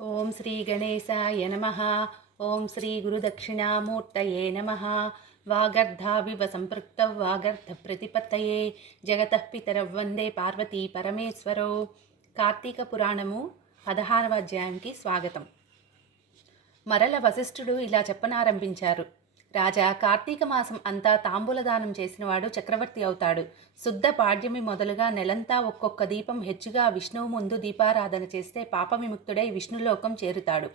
ఓం శ్రీ గణేశాయ నమ. ఓం శ్రీ గురుదక్షిణామూర్తయే నమ. వాగర్ధావివ సంపృక్త వాగర్ధ ప్రతిపత్తయే. జగత పితరవ్ వందే పార్వతీ పరమేశ్వరో. కార్తీక పురాణము పదహారవ అధ్యాయంకి స్వాగతం. మరల వశిష్ఠుడు ఇలా చెప్పనారంభించారు. రాజా కార్తీక మాసం అంతా తాంబూలదానం చేసినవాడు చక్రవర్తి అవుతాడు. శుద్ధ పాడ్యమి మొదలుగా నెలంతా ఒక్కొక్క దీపం హెచ్చుగా విష్ణువు ముందు దీపారాధన చేస్తే పాప విముక్తుడై విష్ణులోకం చేరుతాడు.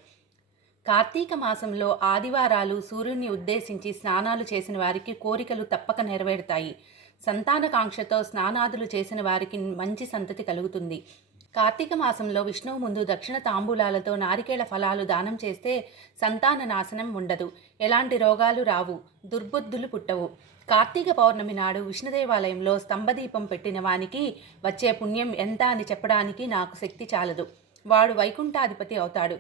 కార్తీక మాసంలో ఆదివారాలు సూర్యుడిని ఉద్దేశించి స్నానాలు చేసిన వారికి కోరికలు తప్పక నెరవేరుతాయి. సంతానకాంక్షతో స్నానాదులు చేసిన వారికి మంచి సంతతి కలుగుతుంది. కార్తీక మాసంలో విష్ణువు ముందు దక్షిణ తాంబూలాలతో నారికేళ ఫలాలు దానం చేస్తే సంతాన నాశనం ఉండదు. ఎలాంటి రోగాలు రావు. దుర్బుద్ధులు పుట్టవు. కార్తీక పౌర్ణమి నాడు విష్ణుదేవాలయంలో స్తంభదీపం పెట్టిన వానికి వచ్చే పుణ్యం ఎంత అని చెప్పడానికి నాకు శక్తి చాలదు. వాడు వైకుంఠాధిపతి అవుతాడు.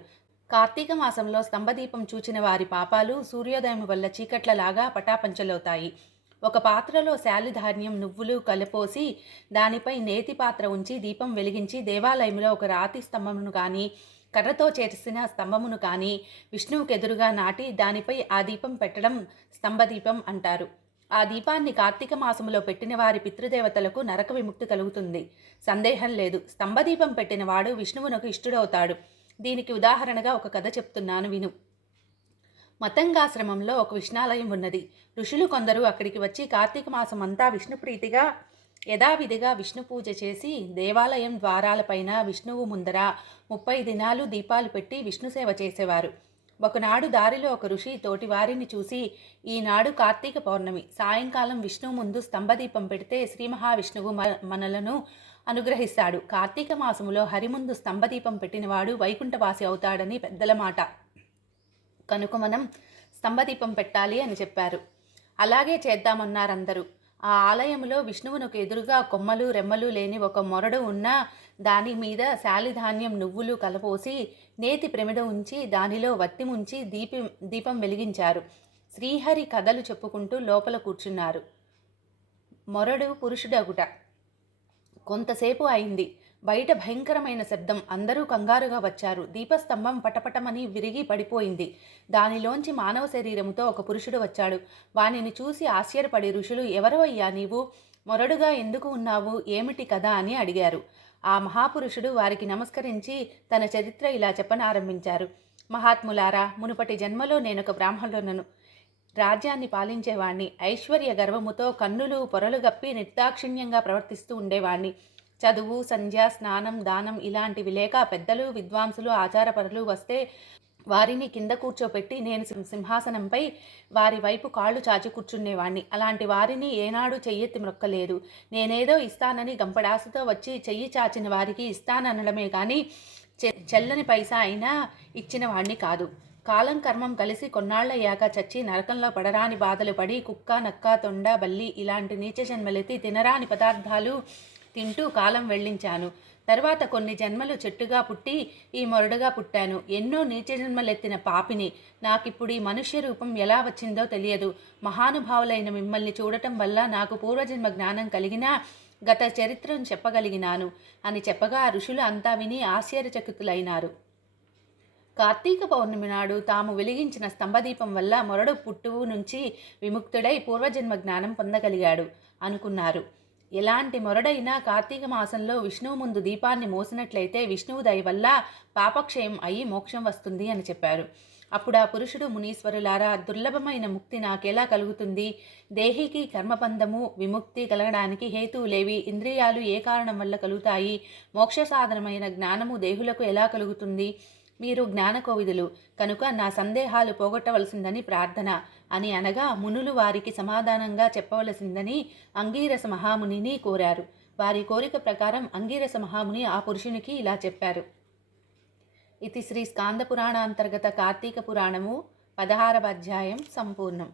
కార్తీక మాసంలో స్తంభదీపం చూచిన వారి పాపాలు సూర్యోదయం వల్ల చీకట్లలాగా పటాపంచలవుతాయి. ఒక పాత్రలో శాలిధాన్యం నువ్వులు కలపోసి దానిపై నేతి పాత్ర ఉంచి దీపం వెలిగించి దేవాలయంలో ఒక రాతి స్తంభమును కానీ కర్రతో చేసిన స్తంభమును కానీ విష్ణువుకు ఎదురుగా నాటి దానిపై ఆ దీపం పెట్టడం స్తంభదీపం అంటారు. ఆ దీపాన్ని కార్తీక మాసములో పెట్టిన వారి పితృదేవతలకు నరక విముక్తి కలుగుతుంది. సందేహం లేదు. స్తంభదీపం పెట్టిన వాడు విష్ణువునకు ఇష్టుడవుతాడు. దీనికి ఉదాహరణగా ఒక కథ చెప్తున్నాను విను. మతంగాశ్రమంలో ఒక విష్ణాలయం ఉన్నది. ఋషులు కొందరు అక్కడికి వచ్చి కార్తీక మాసం అంతా విష్ణుప్రీతిగా యథావిధిగా విష్ణు పూజ చేసి దేవాలయం ద్వారాలపైన విష్ణువు ముందర ముప్పై దినాలు దీపాలు పెట్టి విష్ణు సేవ చేసేవారు. ఒకనాడు దారిలో ఒక ఋషి తోటి వారిని చూసి ఈనాడు కార్తీక పౌర్ణమి. సాయంకాలం విష్ణువు ముందు స్తంభదీపం పెడితే శ్రీ మహావిష్ణువు మనలను అనుగ్రహిస్తాడు. కార్తీక మాసములో హరిముందు స్తంభదీపం పెట్టినవాడు వైకుంఠవాసి అవుతాడని పెద్దల మాట. కనుక మనం స్తంభదీపం పెట్టాలి అని చెప్పారు. అలాగే చేద్దామన్నారందరూ. ఆ ఆలయంలో విష్ణువునకు ఎదురుగా కొమ్మలు రెమ్మలు లేని ఒక మొరడు ఉన్న దాని మీద శాలిధాన్యం నువ్వులు కలపోసి నేతి ప్రమిడ ఉంచి దానిలో వత్తి ముంచి దీపం దీపం వెలిగించారు. శ్రీహరి కథలు చెప్పుకుంటూ లోపల కూర్చున్నారు. మొరడు పురుషుడగుట. కొంతసేపు అయింది. బయట భయంకరమైన శబ్దం. అందరూ కంగారుగా వచ్చారు. దీపస్తంభం పటపటమని విరిగి పడిపోయింది. దానిలోంచి మానవ శరీరముతో ఒక పురుషుడు వచ్చాడు. వానిని చూసి ఆశ్చర్యపడి ఋషులు ఎవరో అయ్యా నీవు? మొరడుగా ఎందుకు ఉన్నావు? ఏమిటి కదా అని అడిగారు. ఆ మహాపురుషుడు వారికి నమస్కరించి తన చరిత్ర ఇలా చెప్పనారంభించారు. మహాత్ములారా మునుపటి జన్మలో నేనొక బ్రాహ్మణులను రాజ్యాన్ని పాలించేవాణ్ణి. ఐశ్వర్య గర్వముతో కన్నులు పొరలు గప్పి నిర్దాక్షిణ్యంగా ప్రవర్తిస్తూ ఉండేవాణ్ణి. చదువు సంధ్య స్నానం దానం ఇలాంటివి లేక పెద్దలు విద్వాంసులు ఆచారపరులు వస్తే వారిని కింద కూర్చోపెట్టి నేను సింహాసనంపై వారి వైపు కాళ్ళు చాచి కూర్చునేవాణ్ణి. అలాంటి వారిని ఏనాడు చెయ్యెత్తి మొక్కలేదు. నేనేదో ఇస్తానని గంపడాసుతో వచ్చి చెయ్యి చాచిన వారికి ఇస్తాననడమే కానీ చెల్లని పైసా అయినా ఇచ్చిన వాణ్ణి కాదు. కాలం కర్మం కలిసి కొన్నాళ్ళయ్యాక చచ్చి నరకంలో పడరాని బాధలు పడి కుక్క నక్క తొండ బల్లి ఇలాంటి నీచ జన్మలెత్తి తినరాని పదార్థాలు తింటూ కాలం వెళ్ళించాను. తర్వాత కొన్ని జన్మలు చెట్టుగా పుట్టి ఈ మొరడుగా పుట్టాను. ఎన్నో నీచ జన్మలెత్తిన పాపిని. నాకిప్పుడు ఈ మనుష్య రూపం ఎలా వచ్చిందో తెలియదు. మహానుభావులైన మిమ్మల్ని చూడటం వల్ల నాకు పూర్వజన్మ జ్ఞానం కలిగినా గత చరిత్రను చెప్పగలిగినాను అని చెప్పగా ఋషులు అంతా విని ఆశ్చర్యచకితులైనారు. కార్తీక పౌర్ణమి నాడు తాము వెలిగించిన స్తంభదీపం వల్ల మొరడు పుట్టువు నుంచి విముక్తుడై పూర్వజన్మ జ్ఞానం పొందగలిగాడు అనుకున్నారు. ఎలాంటి మొరడైనా కార్తీక మాసంలో విష్ణువు ముందు దీపాన్ని మోసినట్లయితే విష్ణువు దయ వల్ల పాపక్షయం అయి మోక్షం వస్తుంది అని చెప్పారు. అప్పుడు ఆ పురుషుడు మునీశ్వరులారా దుర్లభమైన ముక్తి నాకెలా కలుగుతుంది? దేహికి కర్మబంధము విముక్తి కలగడానికి హేతువులేవి ఇంద్రియాలు ఏ కారణం వల్ల కలుగుతాయి? మోక్ష సాధనమైన జ్ఞానము దేహులకు ఎలా కలుగుతుంది? మీరు జ్ఞానకోవిదులు. కనుక నా సందేహాలు పోగొట్టవలసిందని ప్రార్థన. అని అనగా మునులు వారికి సమాధానంగా చెప్పవలసిందని అంగీరస మహామునిని కోరారు. వారి కోరిక ప్రకారం అంగీరస మహాముని ఆ పురుషునికి ఇలా చెప్పారు. ఇది శ్రీ స్కాంద పురాణాంతర్గత కార్తీక పురాణము పదహారవ అధ్యాయం సంపూర్ణం.